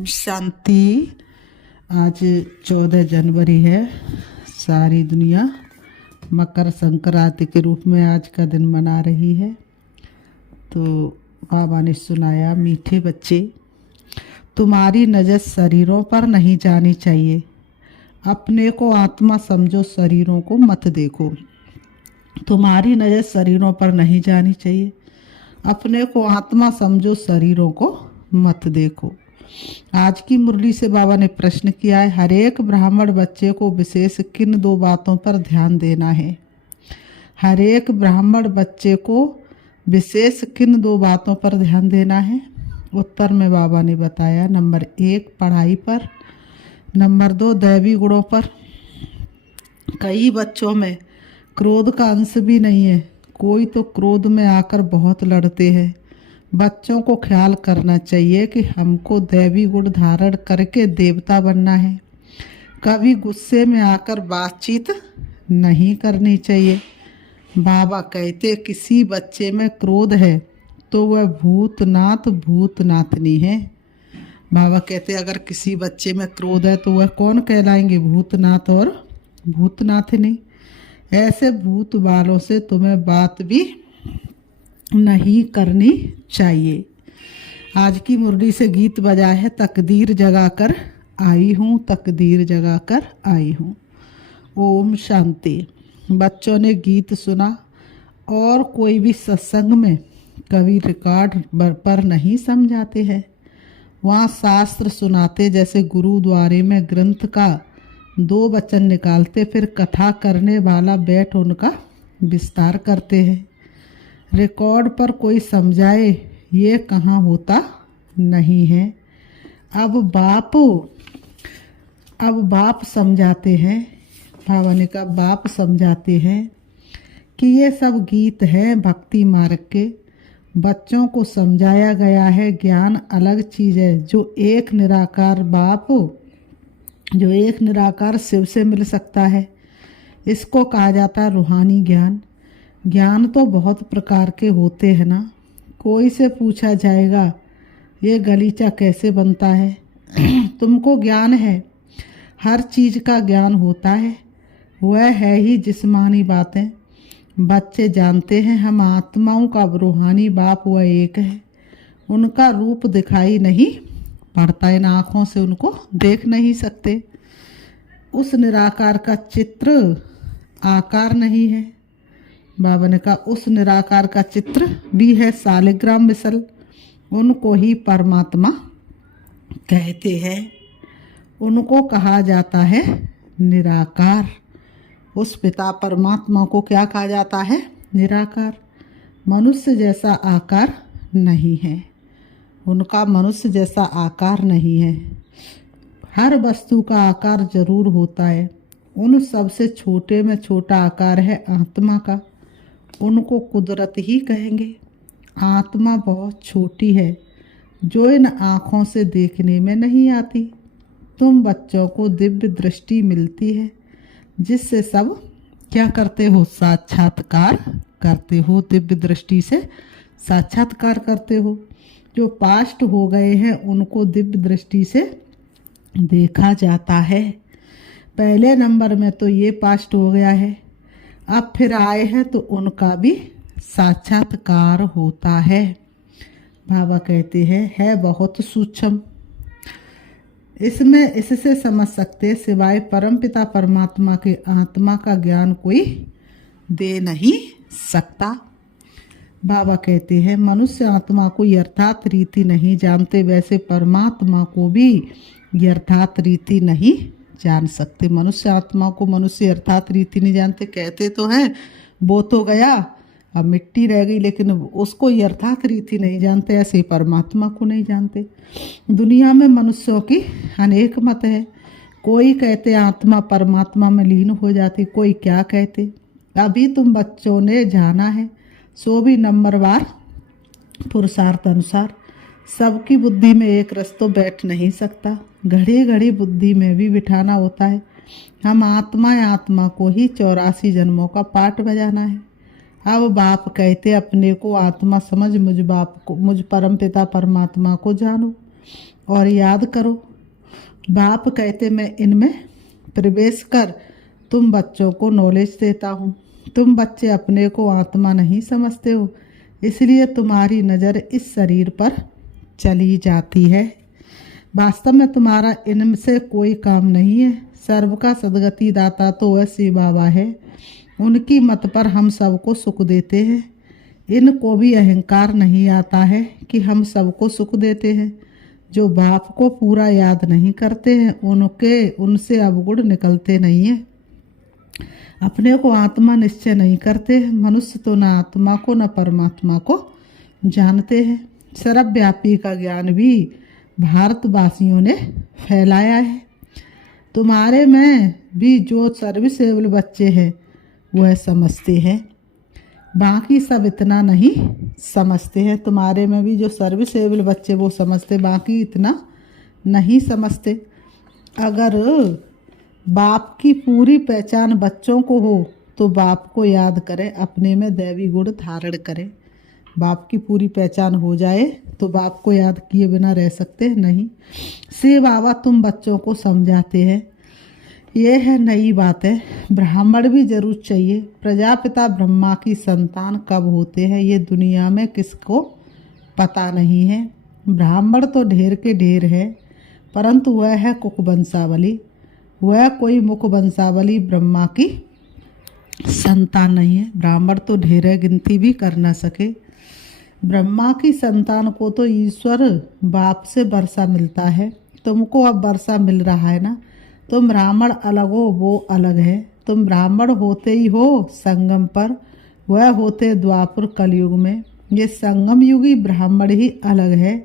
शांति। आज 14 जनवरी है। सारी दुनिया मकर संक्रांति के रूप में आज का दिन मना रही है। तो बाबा ने सुनाया, मीठे बच्चे, तुम्हारी नज़र शरीरों पर नहीं जानी चाहिए। अपने को आत्मा समझो, शरीरों को मत देखो। तुम्हारी नज़र शरीरों पर नहीं जानी चाहिए। अपने को आत्मा समझो, शरीरों को मत देखो। आज की मुरली से बाबा ने प्रश्न किया है, हर एक ब्राह्मण बच्चे को विशेष किन 2 बातों पर ध्यान देना है? हर एक ब्राह्मण बच्चे को विशेष किन 2 बातों पर ध्यान देना है? उत्तर में बाबा ने बताया, नंबर 1 पढ़ाई पर, नंबर 2 दैवी गुणों पर। कई बच्चों में क्रोध का अंश भी नहीं है। कोई तो क्रोध में आकर बहुत लड़ते हैं। बच्चों को ख्याल करना चाहिए कि हमको दैवी गुण धारण करके देवता बनना है। कभी गुस्से में आकर बातचीत नहीं करनी चाहिए। बाबा कहते, किसी बच्चे में क्रोध है तो वह भूतनाथ भूतनाथनी है। बाबा कहते, अगर किसी बच्चे में क्रोध है तो वह कौन कहलाएंगे? भूतनाथ और भूतनाथनी। ऐसे भूत वालों से तुम्हें बात भी नहीं करनी चाहिए। आज की मुरली से गीत बजा है, तकदीर जगा कर आई हूँ, तकदीर जगा कर आई हूँ। ओम शांति। बच्चों ने गीत सुना और कोई भी सत्संग में कभी रिकॉर्ड पर नहीं समझाते हैं। वहाँ शास्त्र सुनाते, जैसे गुरुद्वारे में ग्रंथ का 2 वचन निकालते, फिर कथा करने वाला बैठ उनका विस्तार करते हैं। रिकॉर्ड पर कोई समझाए, ये कहाँ होता नहीं है। अब बाप समझाते हैं। बाबा ने कहा, बाप समझाते हैं कि ये सब गीत हैं भक्ति मार्ग के। बच्चों को समझाया गया है ज्ञान अलग चीज़ है। जो एक निराकार शिव से मिल सकता है, इसको कहा जाता है रूहानी ज्ञान। ज्ञान तो बहुत प्रकार के होते हैं ना। कोई से पूछा जाएगा, ये गलीचा कैसे बनता है? तुमको ज्ञान है, हर चीज़ का ज्ञान होता है। वह है ही जिस्मानी बातें। बच्चे जानते हैं हम आत्माओं का रूहानी बाप वह एक है। उनका रूप दिखाई नहीं पड़ता, इन आँखों से उनको देख नहीं सकते। उस निराकार का चित्र आकार नहीं है। बाबा ने कहा, उस निराकार का चित्र भी है शालिग्राम मिसल। उनको ही परमात्मा कहते हैं। उनको कहा जाता है निराकार। उस पिता परमात्मा को क्या कहा जाता है? निराकार। मनुष्य जैसा आकार नहीं है। उनका मनुष्य जैसा आकार नहीं है। हर वस्तु का आकार जरूर होता है। उन सबसे छोटे में छोटा आकार है आत्मा का। उनको कुदरत ही कहेंगे। आत्मा बहुत छोटी है, जो इन आँखों से देखने में नहीं आती। तुम बच्चों को दिव्य दृष्टि मिलती है, जिससे सब क्या करते हो? साक्षात्कार करते हो। दिव्य दृष्टि से साक्षात्कार करते हो। जो पास्ट हो गए हैं उनको दिव्य दृष्टि से देखा जाता है। पहले नंबर में तो ये पास्ट हो गया है, अब फिर आए हैं तो उनका भी साक्षात्कार होता है। बाबा कहते हैं, है बहुत सूक्ष्म। इससे समझ सकते, सिवाय परमपिता परमात्मा के आत्मा का ज्ञान कोई दे नहीं सकता। बाबा कहते हैं, मनुष्य आत्मा को यथार्थ रीति नहीं जानते, वैसे परमात्मा को भी यथार्थ रीति नहीं जान सकते। मनुष्य आत्मा को मनुष्य अर्थात रीति नहीं जानते। कहते तो हैं वो तो गया, अब मिट्टी रह गई, लेकिन उसको अर्थात रीति नहीं जानते। ऐसे ही परमात्मा को नहीं जानते। दुनिया में मनुष्यों की अनेक मत है। कोई कहते आत्मा परमात्मा में लीन हो जाती, कोई क्या कहते। अभी तुम बच्चों ने जाना है, सो भी नंबरवार पुरुषार्थ अनुसार। सबकी बुद्धि में एक रस तो बैठ नहीं सकता, घड़ी घड़ी बुद्धि में भी बिठाना होता है। हम आत्मा को ही 84 जन्मों का पाठ बजाना है। अब बाप कहते, अपने को आत्मा समझ मुझ परम पिता परमात्मा को जानो। और याद करो। बाप कहते मैं इनमें प्रवेश कर तुम बच्चों को नॉलेज देता हूँ। तुम बच्चे अपने को आत्मा नहीं समझते हो, इसलिए तुम्हारी नज़र इस शरीर पर चली जाती है। वास्तव में तुम्हारा इनसे कोई काम नहीं है। सर्व का सदगति दाता तो वह शिव बाबा है। उनकी मत पर हम सबको सुख देते हैं। इनको भी अहंकार नहीं आता है कि हम सबको सुख देते हैं। जो बाप को पूरा याद नहीं करते हैं उनसे अवगुण निकलते नहीं है। अपने को आत्मा निश्चय नहीं करते हैं। मनुष्य तो न आत्मा को न परमात्मा को जानते हैं। सर्वव्यापी का ज्ञान भी भारतवासियों ने फैलाया है। तुम्हारे में भी जो सर्विसेबल बच्चे हैं वह समझते हैं, बाकी सब इतना नहीं समझते हैं। तुम्हारे में भी जो सर्विसेबल बच्चे वो समझते, बाकी इतना नहीं समझते। अगर बाप की पूरी पहचान बच्चों को हो तो बाप को याद करें, अपने में दैवी गुण धारण करें। बाप की पूरी पहचान हो जाए तो बाप को याद किए बिना रह सकते नहीं। शिव बाबा तुम बच्चों को समझाते हैं, ये है नई बात है। ब्राह्मण भी जरूर चाहिए। प्रजापिता ब्रह्मा की संतान कब होते हैं ये दुनिया में किसको पता नहीं है। ब्राह्मण तो ढेर के ढेर है, परंतु वह है कुक वंशावली। वह कोई मुख वंशावली ब्रह्मा की संतान नहीं है। ब्राह्मण तो ढेर है, गिनती भी कर न सके। ब्रह्मा की संतान को तो ईश्वर बाप से वर्षा मिलता है। तुमको अब वर्षा मिल रहा है ना। तुम ब्राह्मण अलग हो, वो अलग है। तुम ब्राह्मण होते ही हो संगम पर, वह होते द्वापर कलयुग में। ये संगम युगी ब्राह्मण ही अलग है।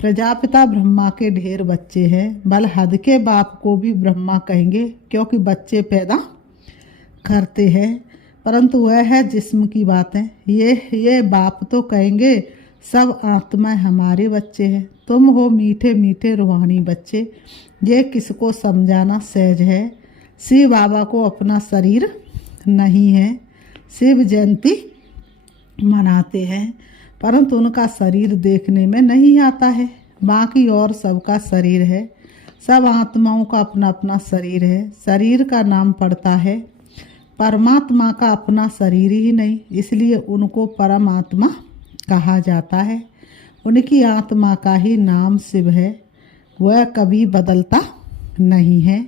प्रजापिता ब्रह्मा के ढेर बच्चे हैं। बल हद के बाप को भी ब्रह्मा कहेंगे क्योंकि बच्चे पैदा करते हैं, परंतु वह है जिस्म की बात है। ये बाप तो कहेंगे सब आत्मा हमारे बच्चे हैं। तुम हो मीठे मीठे रूहानी बच्चे। ये किसको समझाना सहज है। शिव बाबा को अपना शरीर नहीं है। शिव जयंती मनाते हैं, परंतु उनका शरीर देखने में नहीं आता है। बाकी और सबका शरीर है। सब आत्माओं का अपना अपना शरीर है। शरीर का नाम पड़ता है, परमात्मा का अपना शरीर ही नहीं, इसलिए उनको परमात्मा कहा जाता है। उनकी आत्मा का ही नाम शिव है। वह कभी बदलता नहीं है।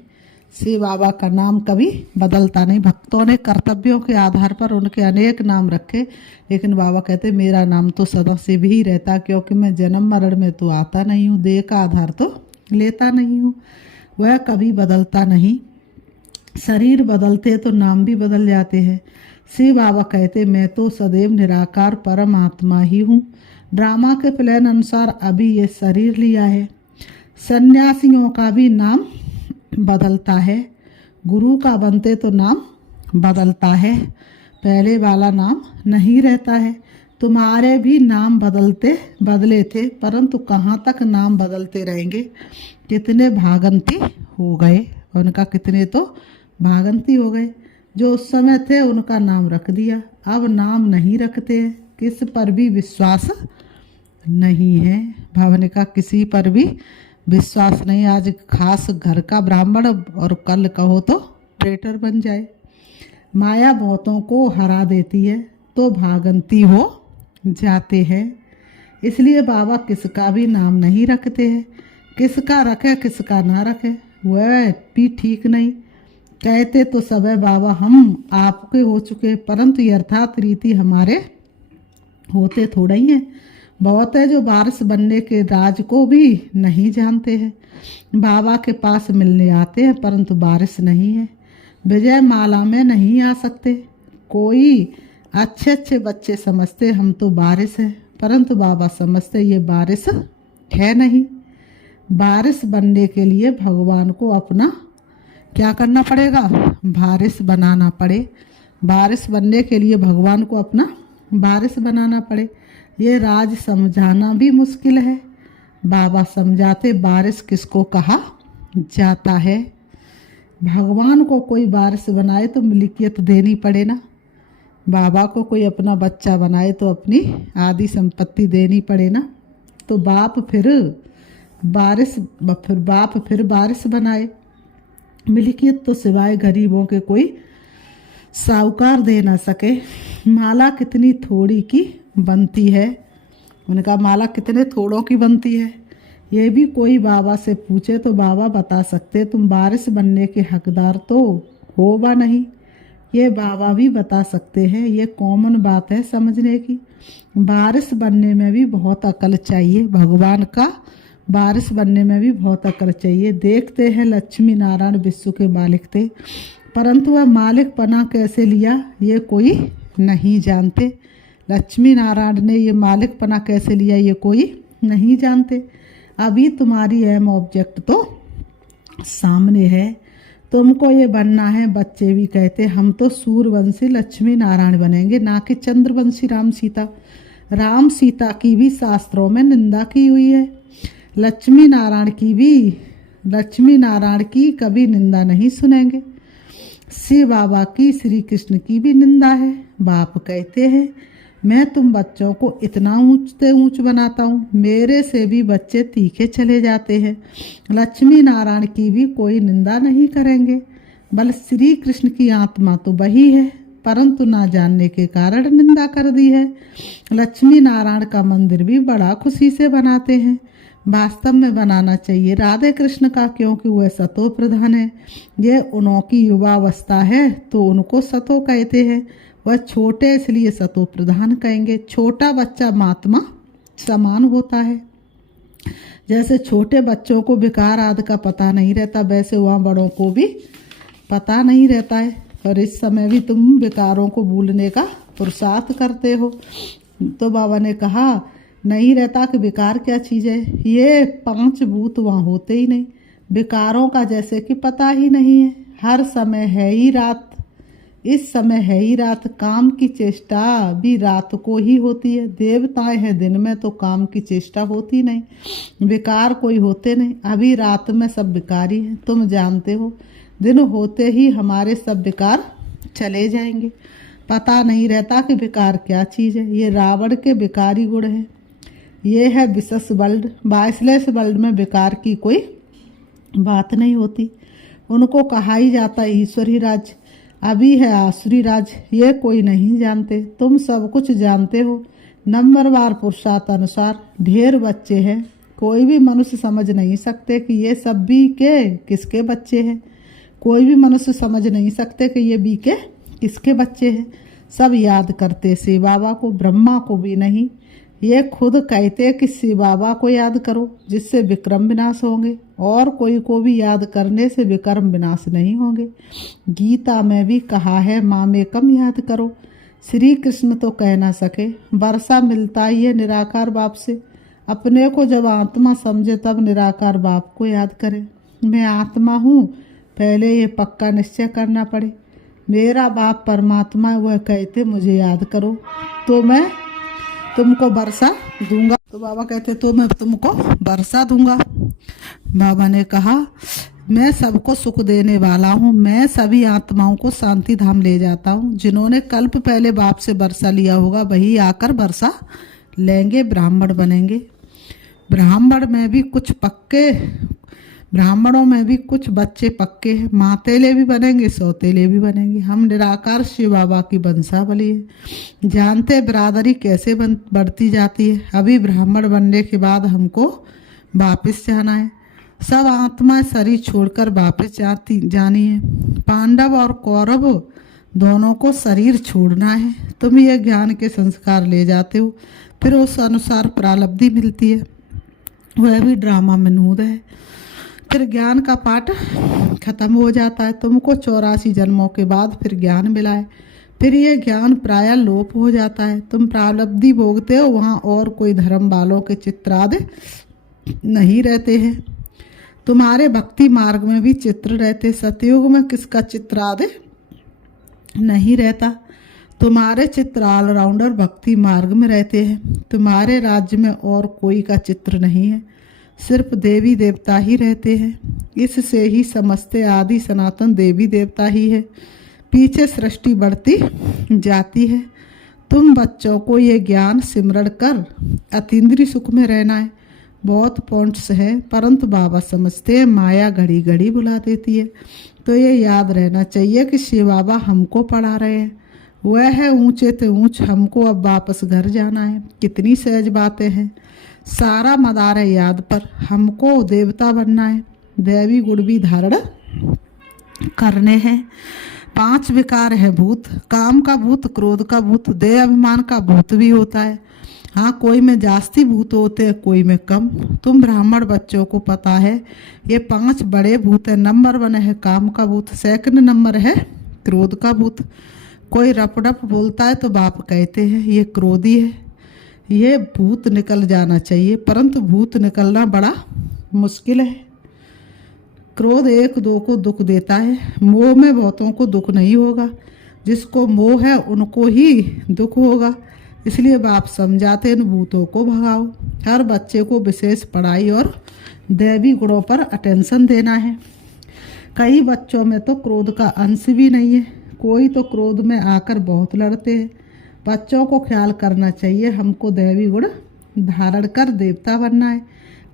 शिव बाबा का नाम कभी बदलता नहीं। भक्तों ने कर्तव्यों के आधार पर उनके अनेक नाम रखे, लेकिन बाबा कहते मेरा नाम तो सदा शिव ही रहता, क्योंकि मैं जन्म मरण में तो आता नहीं हूँ, देह का आधार तो लेता नहीं हूँ। वह कभी बदलता नहीं। शरीर बदलते तो नाम भी बदल जाते हैं। शिव बाबा कहते मैं तो सदैव निराकार परमात्मा ही हूँ। ड्रामा के प्लान अनुसार अभी ये शरीर लिया है। सन्यासियों का भी नाम बदलता है। गुरु का बनते तो नाम बदलता है, पहले वाला नाम नहीं रहता है। तुम्हारे भी नाम बदले थे, परंतु कहाँ तक नाम बदलते रहेंगे। कितने भागंती हो गए, उनका कितने तो भागंती हो गए। जो उस समय थे उनका नाम रख दिया, अब नाम नहीं रखते। किस पर भी विश्वास नहीं है। भावने का किसी पर भी विश्वास नहीं। आज खास घर का ब्राह्मण और कल कहो तो ट्रेटर बन जाए। माया बहुतों को हरा देती है तो भागंती हो जाते हैं। इसलिए बाबा किसका भी नाम नहीं रखते हैं। किसका रखे किसका ना रखे वह भी ठीक नहीं। कहते तो सब है बाबा हम आपके हो चुके, परंतु यथार्थ रीति हमारे होते थोड़ा ही हैं। बहुत है जो वारिस बनने के राज को भी नहीं जानते हैं। बाबा के पास मिलने आते हैं परंतु वारिस नहीं है। विजय माला में नहीं आ सकते। कोई अच्छे अच्छे बच्चे समझते हम तो वारिस हैं, परंतु बाबा समझते ये वारिस है नहीं। वारिस बनने के लिए भगवान को अपना क्या करना पड़ेगा, वारिस बनाना पड़े। वारिस बनने के लिए भगवान को अपना वारिस बनाना पड़े। ये राज समझाना भी मुश्किल है। बाबा समझाते वारिस किसको कहा जाता है। भगवान को कोई वारिस बनाए तो मिल्कियत देनी पड़े ना। बाबा को कोई अपना बच्चा बनाए तो अपनी आधी संपत्ति देनी पड़े ना। तो बाप फिर बारिश फिर बाप फिर बारिश बनाए। मिल्कियत तो सिवाय गरीबों के कोई साहूकार दे ना सके। माला कितनी थोड़ी की बनती है। उन्होंने कहा माला कितने थोड़ों की बनती है। ये भी कोई बाबा से पूछे तो बाबा बता सकते, तुम बारिश बनने के हकदार तो हो वा नहीं। ये बाबा भी बता सकते हैं, ये कॉमन बात है समझने की। बारिश बनने में भी बहुत अकल चाहिए। भगवान का बारिश बनने में भी बहुत अकल चाहिए। देखते हैं लक्ष्मी नारायण विश्व के मालिक थे, परंतु वह मालिक पना कैसे लिया ये कोई नहीं जानते। लक्ष्मी नारायण ने ये मालिक पना कैसे लिया ये कोई नहीं जानते। अभी तुम्हारी अहम ऑब्जेक्ट तो सामने है, तुमको ये बनना है। बच्चे भी कहते हम तो सूर्यवंशी लक्ष्मी नारायण बनेंगे, ना कि चंद्रवंशी राम सीता। राम सीता की भी शास्त्रों में निंदा की हुई है, लक्ष्मी नारायण की कभी निंदा नहीं सुनेंगे। शिव बाबा की श्री कृष्ण की भी निंदा है। बाप कहते हैं मैं तुम बच्चों को इतना ऊंच बनाता हूँ, मेरे से भी बच्चे तीखे चले जाते हैं। लक्ष्मी नारायण की भी कोई निंदा नहीं करेंगे, बल श्री कृष्ण की आत्मा तो वही है, परंतु ना जानने के कारण निंदा कर दी है। लक्ष्मी नारायण का मंदिर भी बड़ा खुशी से बनाते हैं। वास्तव में बनाना चाहिए राधे कृष्ण का, क्योंकि वह सतो प्रधान है। ये उनकी युवावस्था है तो उनको सतो कहते हैं। वह छोटे इसलिए सतो प्रधान कहेंगे। छोटा बच्चा महात्मा समान होता है। जैसे छोटे बच्चों को विकार आदि का पता नहीं रहता, वैसे वहाँ बड़ों को भी पता नहीं रहता है। और इस समय भी तुम विकारों को भूलने का पुरुषार्थ करते हो। तो बाबा ने कहा नहीं रहता कि विकार क्या चीज़ है। ये 5 भूत वहाँ होते ही नहीं। विकारों का जैसे कि पता ही नहीं है। हर समय है ही रात, इस समय है ही रात। काम की चेष्टा भी रात को ही होती है। देवताएं हैं दिन में तो काम की चेष्टा होती नहीं, विकार कोई होते नहीं। अभी रात में सब विकारी हैं, तुम जानते हो। दिन होते ही हमारे सब विकार चले जाएंगे। पता नहीं रहता कि विकार क्या चीज़ है। ये रावण के विकारी गुण है। ये है विशेष वर्ल्ड, बाइसलेस वर्ल्ड में विकार की कोई बात नहीं होती। उनको कहा ही जाता है ईश्वरी राज, अभी है आसुरी राज। ये कोई नहीं जानते, तुम सब कुछ जानते हो। नंबरवार पुरुषार्थ अनुसार ढेर बच्चे हैं, कोई भी मनुष्य समझ नहीं सकते कि ये सब भी के किसके बच्चे हैं। कोई भी मनुष्य समझ नहीं सकते कि ये भी के किसके बच्चे हैं। सब याद करते शिव बाबा को, ब्रह्मा को भी नहीं। ये खुद कहते कि शिव बाबा को याद करो जिससे विक्रम विनाश होंगे, और कोई को भी याद करने से विक्रम विनाश नहीं होंगे। गीता में भी कहा है मामेकम याद करो। श्री कृष्ण तो कह ना सके, वर्षा मिलता ही है निराकार बाप से। अपने को जब आत्मा समझे तब निराकार बाप को याद करे। मैं आत्मा हूँ, पहले ये पक्का निश्चय करना पड़े। मेरा बाप परमात्मा, वह कहते मुझे याद करो तो मैं तुमको वर्षा दूंगा। तो बाबा कहते तो मैं तुमको वर्षा दूंगा। बाबा ने कहा मैं सबको सुख देने वाला हूँ, मैं सभी आत्माओं को शांति धाम ले जाता हूँ। जिन्होंने कल्प पहले बाप से वर्षा लिया होगा वही आकर वर्षा लेंगे, ब्राह्मण बनेंगे। ब्राह्मणों में भी कुछ बच्चे पक्के हैं, मातेले भी बनेंगे, सौतेले भी बनेंगे। हम निराकार शिव बाबा की वंशावली है। जानते बिरादरी कैसे बढ़ती जाती है। अभी ब्राह्मण बनने के बाद हमको वापस जाना है। सब आत्मा शरीर छोड़कर वापस जानी है। पांडव और कौरव दोनों को शरीर छोड़ना है। तुम ये ज्ञान के संस्कार ले जाते हो, फिर उस अनुसार प्रारब्धि मिलती है। वह भी ड्रामा में नूद है। फिर ज्ञान का पाठ खत्म हो जाता है। तुमको 84 जन्मों के बाद फिर ज्ञान मिला है। फिर ये ज्ञान प्रायः लोप हो जाता है। तुम प्रारब्धि भोगते हो, वहाँ और कोई धर्म वालों के चित्रादि नहीं रहते हैं। तुम्हारे भक्ति मार्ग में भी चित्र रहते, सतयुग में किसका चित्रादि नहीं रहता। तुम्हारे चित्र ऑलराउंडर भक्ति मार्ग में रहते हैं। तुम्हारे राज्य में और कोई का चित्र नहीं है, सिर्फ देवी देवता ही रहते हैं। इससे ही समझते आदि सनातन देवी देवता ही है। पीछे सृष्टि बढ़ती जाती है। तुम बच्चों को ये ज्ञान सिमरण कर अतीन्द्रिय सुख में रहना है। बहुत पॉइंट्स है, परंतु बाबा समझते हैं माया घड़ी घड़ी बुला देती है। तो ये याद रहना चाहिए कि शिव बाबा हमको पढ़ा रहे हैं। वह है ऊंचे ते ऊंच, हमको अब वापस घर जाना है। कितनी सहज बातें हैं, सारा मदार है याद पर। हमको देवता बनना है, दैवी गुण भी धारण करने हैं। 5 विकार है भूत, काम का भूत, क्रोध का भूत, देह अभिमान का भूत भी होता है। हाँ, कोई में जास्ती भूत होते हैं, कोई में कम। तुम ब्राह्मण बच्चों को पता है ये 5 बड़े भूत है। नंबर 1 है काम का भूत, सेकंड नंबर है क्रोध का भूत। कोई रपडप बोलता है तो बाप कहते हैं ये क्रोधी है, ये भूत निकल जाना चाहिए, परंतु भूत निकलना बड़ा मुश्किल है। क्रोध 1-2 को दुख देता है, मोह में बहुतों को दुख नहीं होगा। जिसको मोह है उनको ही दुख होगा। इसलिए बाप समझाते इन भूतों को भगाओ। हर बच्चे को विशेष पढ़ाई और दैवी गुणों पर अटेंशन देना है। कई बच्चों में तो क्रोध का अंश भी नहीं है, कोई तो क्रोध में आकर बहुत लड़ते हैं। बच्चों को ख्याल करना चाहिए, हमको दैवी गुण धारण कर देवता बनना है।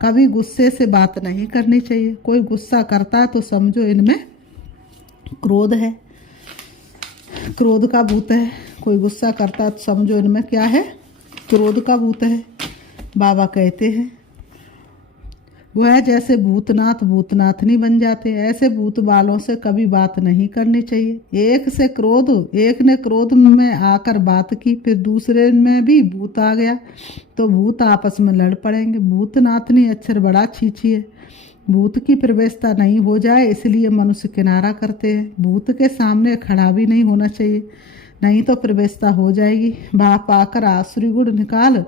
कभी गुस्से से बात नहीं करनी चाहिए। कोई गुस्सा करता है तो समझो इनमें क्रोध है, क्रोध का भूत है। कोई गुस्सा करता है तो समझो इनमें क्या है, क्रोध का भूत है। बाबा कहते हैं वह जैसे भूतनाथ भूतनाथ नहीं बन जाते, ऐसे भूत बालों से कभी बात नहीं करनी चाहिए। एक से क्रोध, एक ने क्रोध में आकर बात की, फिर दूसरे में भी भूत आ गया तो भूत आपस में लड़ पड़ेंगे। भूतनाथनी अक्षर बड़ा छीछी है, भूत की प्रवेशता नहीं हो जाए इसलिए मनुष्य किनारा करते हैं। भूत के सामने खड़ा भी नहीं होना चाहिए, नहीं तो प्रवेशता हो जाएगी। बाप आकर आसुरी गुण निकाल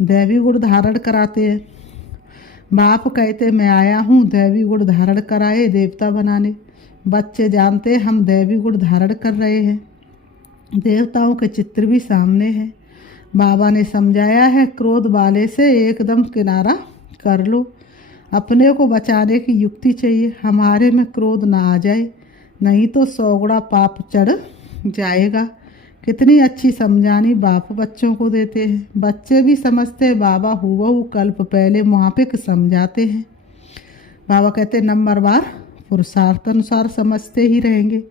दैवी गुण धारण कराते हैं। बाप कहते मैं आया हूँ दैवी गुण धारण कराए देवता बनाने। बच्चे जानते हम दैवी गुण धारण कर रहे हैं, देवताओं के चित्र भी सामने हैं। बाबा ने समझाया है क्रोध वाले से एकदम किनारा कर लो। अपने को बचाने की युक्ति चाहिए, हमारे में क्रोध ना आ जाए, नहीं तो 100 गुणा पाप चढ़ जाएगा। कितनी अच्छी समझानी बाप बच्चों को देते हैं। बच्चे भी समझते हैं, बाबा हूबहू कल्प पहले मुआफिक समझाते हैं। बाबा कहते नंबरवार पुरुषार्थ अनुसार समझते ही रहेंगे।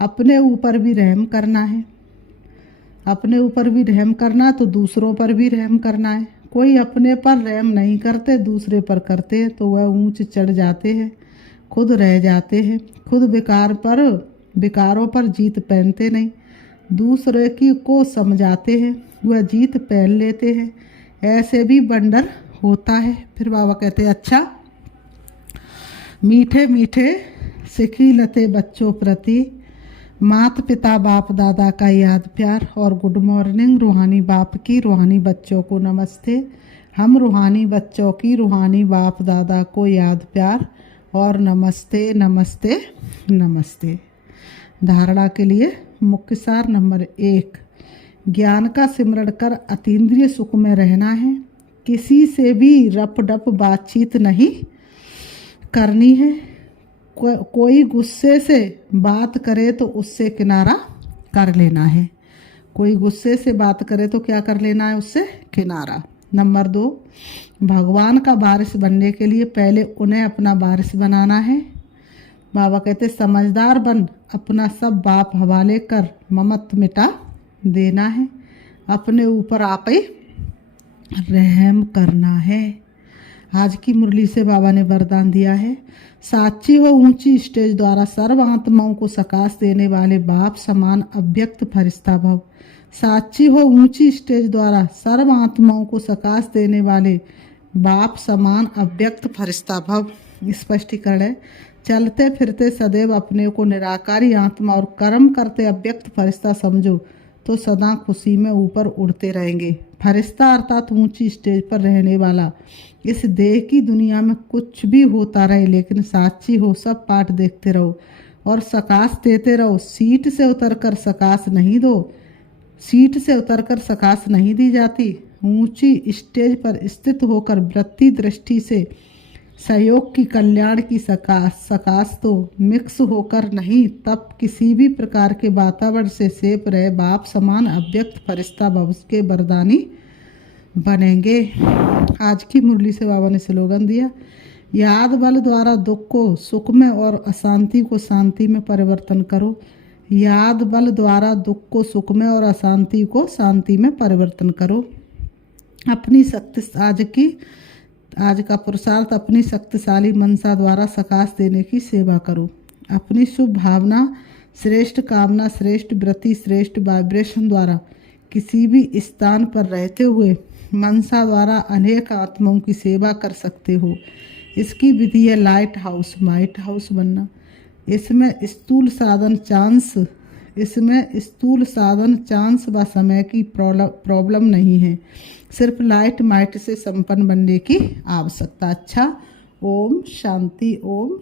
अपने ऊपर भी रहम करना है, अपने ऊपर भी रहम करना तो दूसरों पर भी रहम करना है। कोई अपने पर रहम नहीं करते, दूसरे पर करते हैं तो वह ऊंच चढ़ जाते हैं, खुद रह जाते हैं। खुद विकारों पर जीत पहनते नहीं, दूसरे की को समझाते हैं, वह जीत पहन लेते हैं। ऐसे भी बंडर होता है। फिर बाबा कहते हैं अच्छा मीठे मीठे सिखी लते बच्चों प्रति माता पिता बाप दादा का याद प्यार और गुड मॉर्निंग। रूहानी बाप की रूहानी बच्चों को नमस्ते। हम रूहानी बच्चों की रूहानी बाप दादा को याद प्यार और नमस्ते नमस्ते नमस्ते। धारणा के लिए मुख्य सार नंबर 1, ज्ञान का सिमरण कर अतीन्द्रिय सुख में रहना है। किसी से भी रप डप बातचीत नहीं करनी है। कोई गुस्से से बात करे तो उससे किनारा कर लेना है। कोई गुस्से से बात करे तो क्या कर लेना है, उससे किनारा। नंबर 2, भगवान का वारिस बनने के लिए पहले उन्हें अपना वारिस बनाना है। बाबा कहते समझदार बन अपना सब बाप हवाले कर ममत्व मिटा देना है। अपने ऊपर आप ही रहम करना है। आज की मुरली से बाबा ने वरदान दिया है, साक्षी हो ऊंची स्टेज द्वारा सर्व आत्माओं को सकाश देने वाले बाप समान अव्यक्त फरिश्ता भव। साक्षी हो ऊंची स्टेज द्वारा सर्व आत्माओं को सकाश देने वाले बाप समान अव्यक्त फरिश्ता भव। स्पष्टीकरण है, चलते फिरते सदैव अपने को निराकारी आत्मा और कर्म करते अव्यक्त फरिश्ता समझो तो सदा खुशी में ऊपर उड़ते रहेंगे। फरिश्ता अर्थात ऊंची स्टेज पर रहने वाला। इस देह की दुनिया में कुछ भी होता रहे लेकिन साक्षी हो, सब पाठ देखते रहो और सकाश देते रहो। सीट से उतरकर सकाश नहीं दो, सीट से उतरकर सकाश नहीं दी जाती। ऊंची स्टेज पर स्थित होकर वृत्ति दृष्टि से सहयोग की कल्याण की सकाश तो मिक्स होकर नहीं, तब किसी भी प्रकार के वातावरण से सेप रहे बाप समान अव्यक्त फरिश्ता भव के वरदानी बनेंगे। आज की मुरली से बाबा ने स्लोगन दिया, याद बल द्वारा दुख को सुख में और अशांति को शांति में परिवर्तन करो। याद बल द्वारा दुख को सुख में और अशांति को शांति में परिवर्तन करो। अपनी शक्ति आज का पुरुषार्थ अपनी शक्तिशाली मनसा द्वारा सकाश देने की सेवा करो। अपनी शुभ भावना, श्रेष्ठ कामना, श्रेष्ठ वृत्ति, श्रेष्ठ वाइब्रेशन द्वारा किसी भी स्थान पर रहते हुए मनसा द्वारा अनेक आत्माओं की सेवा कर सकते हो। इसकी विधि है लाइट हाउस बनना। इसमें स्थूल साधन चांस व समय की प्रॉब्लम नहीं है, सिर्फ लाइट माइट से संपन्न बनने की आवश्यकता। अच्छा, ओम शांति। ओम